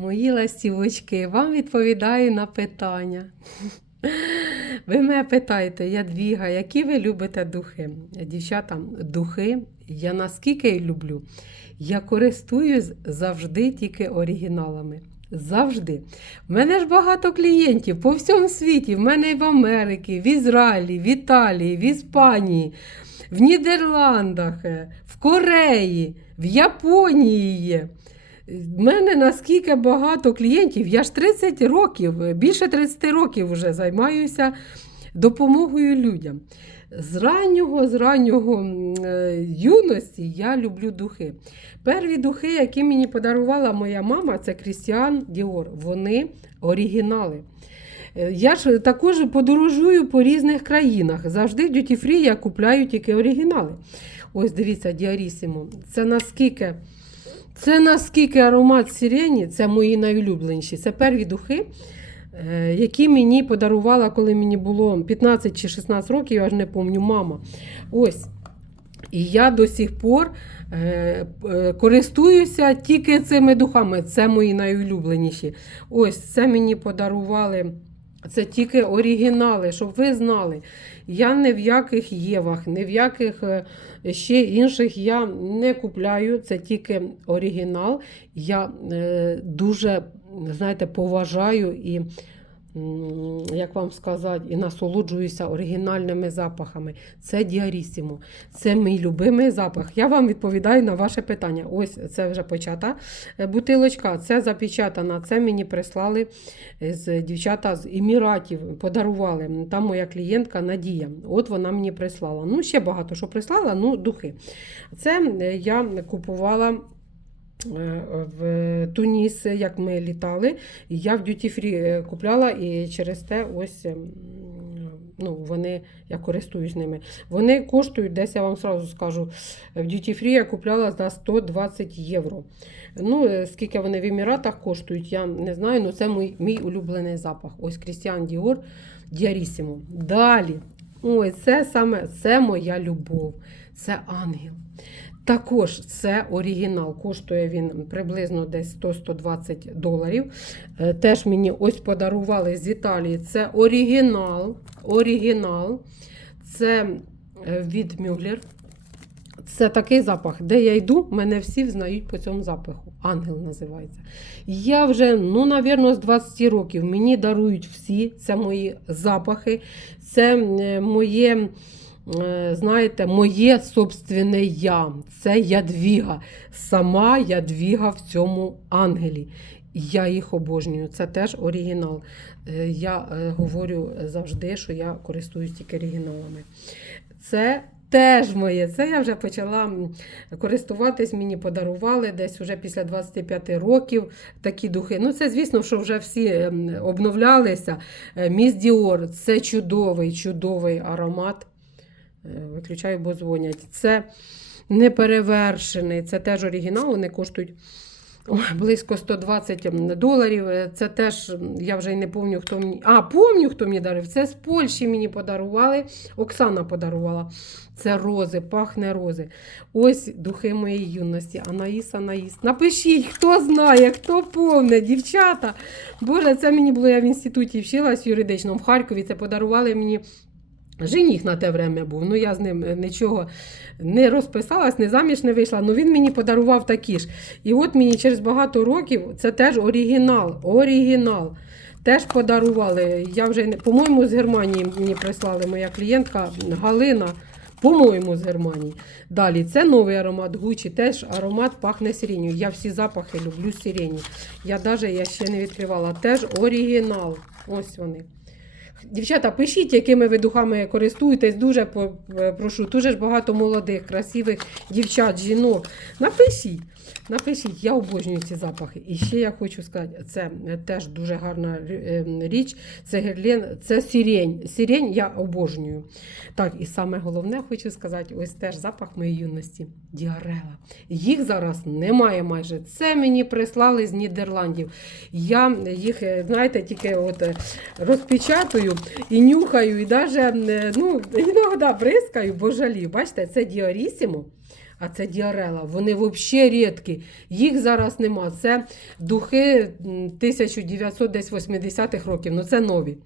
Мої ластівочки, вам відповідаю на питання. Ви мене питаєте, Ядвіга, які ви любите духи? Дівчата, духи я наскільки люблю, я користуюсь завжди тільки оригіналами. Завжди. В мене ж багато клієнтів по всьому світі. В мене і в Америці, в Ізраїлі, в Італії, в Іспанії, в Нідерландах, е, в Кореї, в Японії є. В мене наскільки багато клієнтів, я ж 30 років, більше 30 років вже займаюся допомогою людям. З раннього, з раннього е, юності я люблю духи. Перві духи, які мені подарувала моя мама, це Крістіан Діор. Вони оригінали. Е, Я ж також подорожую по різних країнах. Завжди в Free я купляю тільки оригінали. Ось дивіться, Діарісімо. Це наскільки. Це наскільки аромат сирені, це мої найулюбленіші. Це перві духи, е, які мені подарувала, коли мені було 15 чи 16 років, я ж не пам'ятаю, мама. Ось. І я до сих пор е, е, користуюся тільки цими духами. Це мої найулюбленіші. Ось це мені подарували. Це тільки оригінали, щоб ви знали. Я ні в яких євах, не в яких е, ще інших я не купляю. Це тільки оригінал. Я е, дуже, знаєте, поважаю і, як вам сказати, і насолоджуюся оригінальними запахами. Це Діарісімо. Це мій любимий запах. Я вам відповідаю на ваше питання. Ось це вже почата е, бутилочка, це запечатана. Це мені прислали з дівчата з Еміратів, подарували. Там моя клієнтка Надія. От вона мені прислала. Ну, ще багато що прислала, ну, духи. Це е, я купувала. Е, В Туніс, як ми літали, я в Duty Free е, купляла і через те ось ем, ну, вони, я користуюсь ними. Вони коштують, десь я вам сразу скажу, в Duty Free я купляла за 120 євро. Ну, е, скільки вони в Еміратах коштують, я не знаю, але це мій, мій улюблений запах. Ось Крістіан Діор Діарісімо. Далі. Ой, це саме це моя любов. Це ангел. Також це оригінал. Коштує він приблизно десь 100-120 доларів. Е, Теж мені ось подарували з Італії. Це оригінал. Оригінал. Це е, від Мюглер. Це такий запах, де я йду, мене всі взнають по цьому запаху. Ангел називається. Я вже, ну, навірно, з 20 років мені дарують всі. Це мої запахи, це е, моє, знаєте, моє собственне я. Це ядвіга. Сама ядвіга в цьому ангелі. Я їх обожнюю. Це теж оригінал. Е, Я е, говорю завжди, що я користуюсь тільки оригіналами. Це теж моє. Це я вже почала користуватись, мені подарували десь уже після 25 років такі духи. Ну, це, звісно, що вже всі обновлялися. Е, Міс Діор це чудовий, чудовий аромат. Е, Виключаю, бо дзвонять. Це неперевершений, це теж оригінал, вони коштують. Близько 120 доларів. Е, Це теж я вже й не пам'ятаю, хто мені. А, пам'ятаю, хто мені дарив. Це з Польщі мені подарували. Оксана подарувала. Це рози, пахне рози. Ось духи моєї юності. Анаїс, Анаїс. Напишіть, хто знає, хто повне, дівчата. Боже, це мені було, я в інституті вчилась юридичному в Харкові. Це подарували мені. Жених на те время був, ну я з ним е, нічого не розписалась, не заміж не вийшла. Ну він мені подарував такі ж. І от мені через багато років це теж оригінал. Оригінал. Теж подарували. Я вже по-моєму, з Германії мені прислали моя клієнтка Галина. По-моєму, з Германії. Далі це новий аромат Гучі. Теж аромат пахне сиренью. Я всі запахи люблю сирені. Я навіть я ще не відкривала. Теж оригінал. Ось вони. Дівчата, пишіть, якими ви духами користуєтесь. Дуже е, прошу. Дуже ж багато молодих, красивих дівчат, жінок. Напишіть. Напишіть, я обожнюю ці запахи. І ще я хочу сказати, це теж дуже гарна е, річ. Це герлен, це сирень. Сирень я обожнюю. Так, і саме головне хочу сказати, ось теж запах моєї юності. Діарела. Їх зараз немає майже. Це мені прислали з Нідерландів. Я їх, е, знаєте, тільки от е, розпечатую і нюхаю, і навіть ну, іноді бризкаю, бо жалію. Бачите, це Діорісімо. А це діарела. Вони взагалі рідкі. Їх зараз нема. Це духи 1980-х років. Ну це нові.